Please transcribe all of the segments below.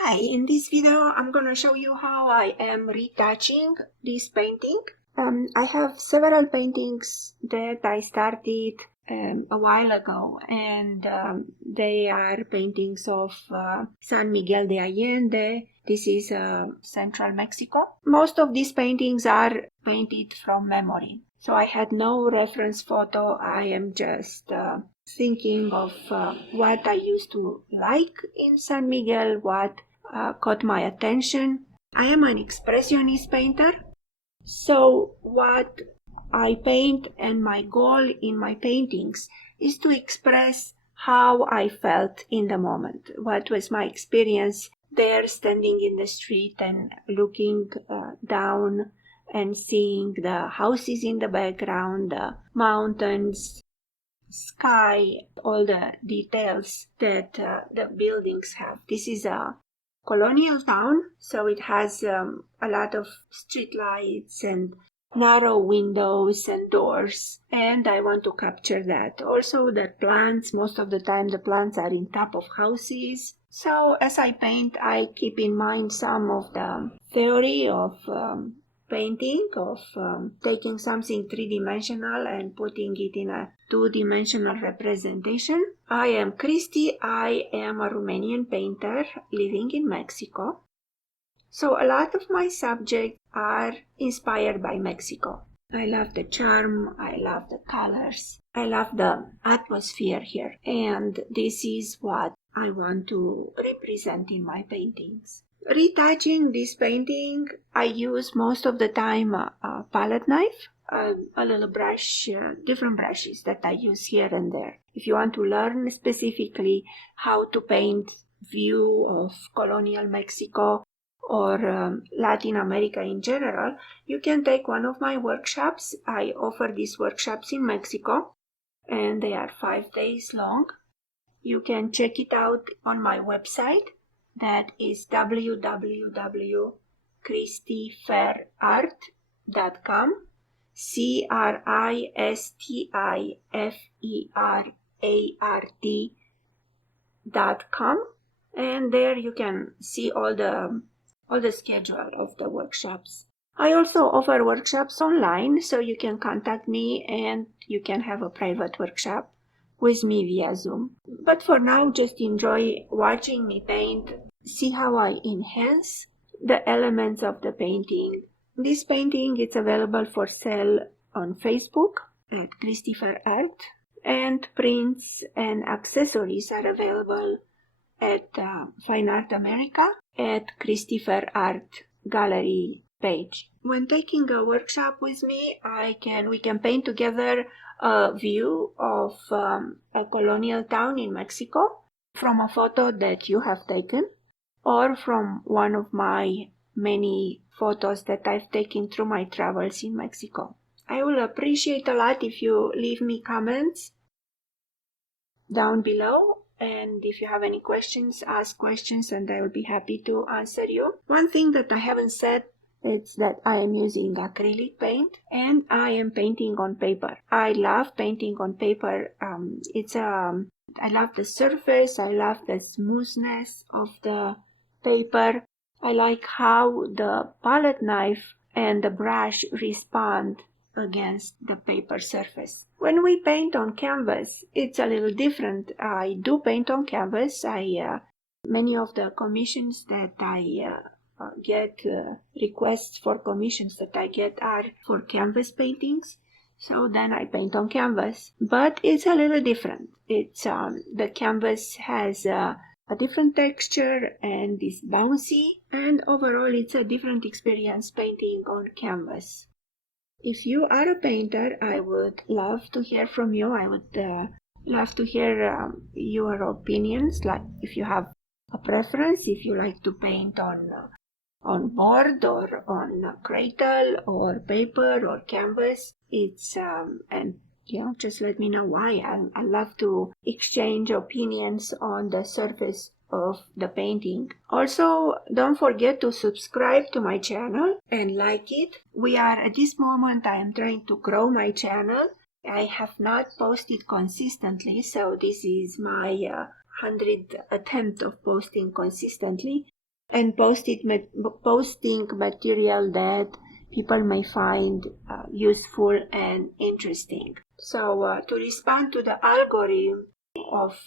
Hi, in this video I'm gonna show you how I am retouching this painting. I have several paintings that I started a while ago, and they are paintings of San Miguel de Allende. This is central Mexico. Most of these paintings are painted from memory, so I had no reference photo. I am just thinking of what I used to like in San Miguel, what caught my attention. I am an expressionist painter, so what I paint and my goal in my paintings is to express how I felt in the moment. What was my experience there standing in the street and looking down and seeing the houses in the background, the mountains, sky, all the details that the buildings have. This is a colonial town, so it has a lot of street lights and narrow windows and doors, and I want to capture that. Also the plants, most of the time the plants are in top of houses. So as I paint, I keep in mind some of the theory of painting, of taking something three-dimensional and putting it in a two-dimensional representation. I am Cristi. I am a Romanian painter living in Mexico. So a lot of my subjects are inspired by Mexico. I love the charm, I love the colors, I love the atmosphere here, and this is what I want to represent in my paintings. Retouching this painting, I use most of the time a palette knife, a little brush, different brushes that I use here and there. If you want to learn specifically how to paint view of colonial Mexico or Latin America in general, you can take one of my workshops. I offer these workshops in Mexico, and they are 5 days long. You can check it out on my website. That is www.cristiferart.com, CRISTIFERART.com, and there you can see all the schedule of the workshops. I also offer workshops online, so you can contact me and you can have a private workshop with me via Zoom. But for now, just enjoy watching me paint, see how I enhance the elements of the painting. This painting is available for sale on Facebook at Christopher Art, and prints and accessories are available at Fine Art America at Christopher Art Gallery page. When taking a workshop with me, we can paint together a view of a colonial town in Mexico from a photo that you have taken, or from one of my many photos that I've taken through my travels in Mexico. I will appreciate a lot if you leave me comments down below, and if you have any questions, ask questions and I will be happy to answer you. One thing that I haven't said is that I am using acrylic paint and I am painting on paper. I love painting on paper. I love the surface, I love the smoothness of the paper. I like how the palette knife and the brush respond against the paper surface. When we paint on canvas, it's a little different. I do paint on canvas. Many of the commissions that I get, requests for commissions that I get are for canvas paintings. So then I paint on canvas, but it's a little different. It's the canvas has a different texture and is bouncy, and overall it's a different experience painting on canvas. If you are a painter, I would love to hear from you. I would love to hear your opinions, like if you have a preference, if you like to paint on board or on cradle or paper or canvas. Just let me know why. I love to exchange opinions on the surface of the painting. Also, don't forget to subscribe to my channel and like it. At this moment, I am trying to grow my channel. I have not posted consistently, so this is my 100th attempt of posting consistently. and posting material that people may find useful and interesting. So to respond to the algorithm of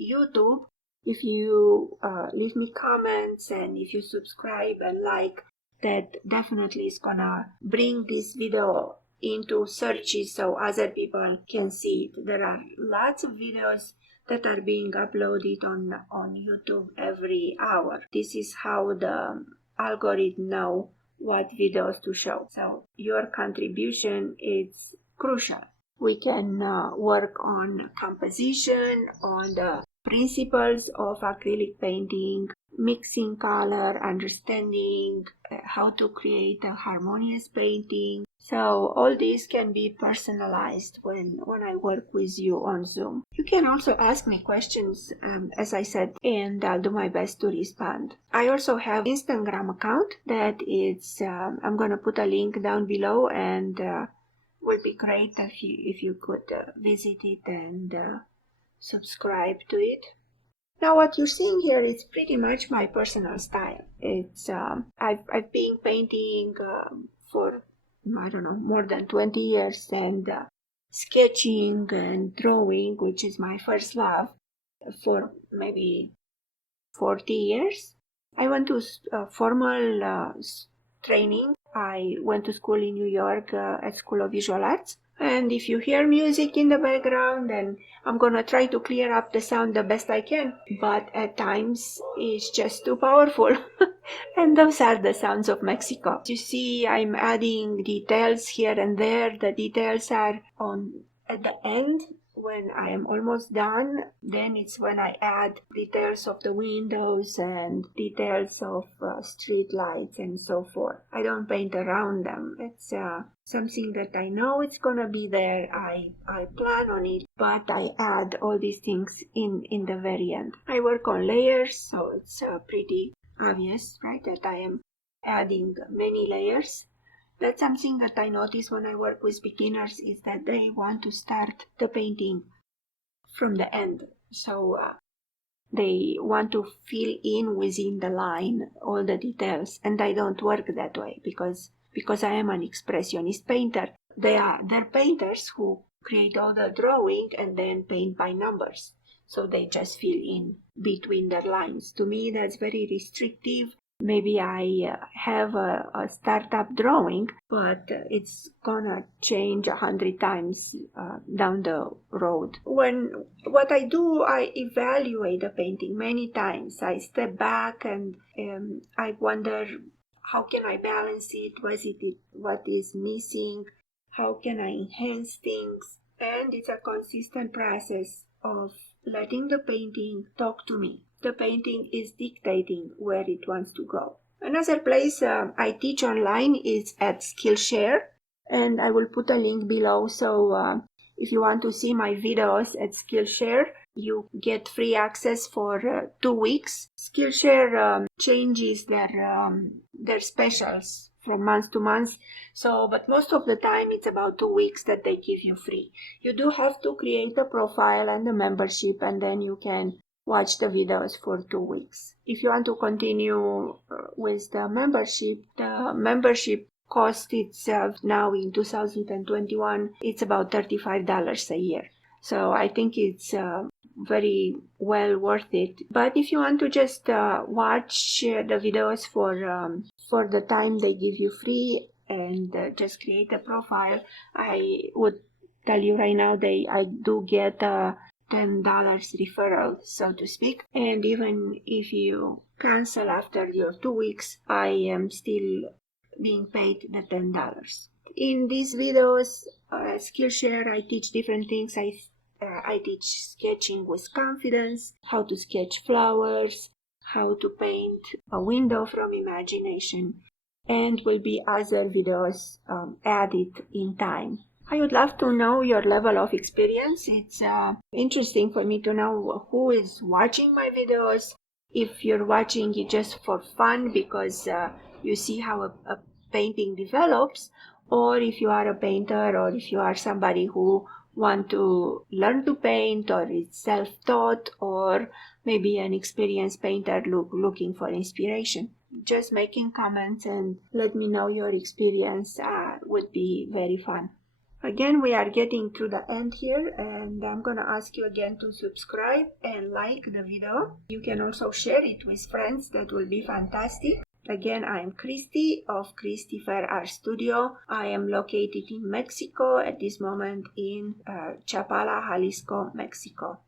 YouTube, if you leave me comments and if you subscribe and like, that definitely is gonna bring this video into searches so other people can see it. There are lots of videos that are being uploaded on YouTube every hour. This is how the algorithm know what videos to show. So your contribution is crucial. We can work on composition, on the principles of acrylic painting, mixing color, understanding how to create a harmonious painting. So all these can be personalized when I work with you on Zoom. You can also ask me questions, as I said, and I'll do my best to respond. I also have Instagram account that is, I'm going to put a link down below, and would be great if you could visit it and subscribe to it. Now what you're seeing here is pretty much my personal style. It's I've been painting for, I don't know, more than 20 years, and sketching and drawing, which is my first love, for maybe 40 years. I went to formal training. I went to school in New York at School of Visual Arts. And if you hear music in the background, then I'm gonna try to clear up the sound the best I can. But at times, it's just too powerful. And those are the sounds of Mexico. You see, I'm adding details here and there. The details are at the end. When I am almost done, then it's when I add details of the windows and details of street lights and so forth. I don't paint around them. It's something that I know it's gonna be there. I plan on it, but I add all these things in the very end. I work on layers, so it's pretty obvious, right, that I am adding many layers. That's something that I notice when I work with beginners, is that they want to start the painting from the end. So they want to fill in within the line all the details, and I don't work that way because I am an expressionist painter. They're painters who create all the drawing and then paint by numbers. So they just fill in between the lines. To me, that's very restrictive. Maybe I have a startup drawing, but it's gonna change 100 times down the road. What I do, I evaluate the painting many times. I step back and I wonder, how can I balance it? What is missing? How can I enhance things? And it's a consistent process of letting the painting talk to me. The painting is dictating where it wants to go. Another place I teach online is at Skillshare, and I will put a link below. So if you want to see my videos at Skillshare, you get free access for 2 weeks. Skillshare changes their specials from month to month. But most of the time it's about 2 weeks that they give you free. You do have to create a profile and a membership, and then you can watch the videos for 2 weeks. If you want to continue with the membership cost itself now in 2021, it's about $35 a year. So I think it's very well worth it. But if you want to just watch the videos for the time they give you free and just create a profile, I would tell you right now I do get a $10 referral, so to speak. And even if you cancel after your 2 weeks, I am still being paid the $10. In these videos, Skillshare, I teach different things. I teach sketching with confidence, how to sketch flowers, how to paint a window from imagination, and will be other videos added in time. I would love to know your level of experience. It's interesting for me to know who is watching my videos. If you're watching it just for fun because you see how a painting develops, or if you are a painter, or if you are somebody who want to learn to paint, or it's self-taught, or maybe an experienced painter looking for inspiration. Just making comments and let me know your experience would be very fun. Again, we are getting to the end here, and I'm going to ask you again to subscribe and like the video. You can also share it with friends. That will be fantastic. Again, I'm Christy of Christopher Art Studio. I am located in Mexico at this moment in Chapala, Jalisco, Mexico.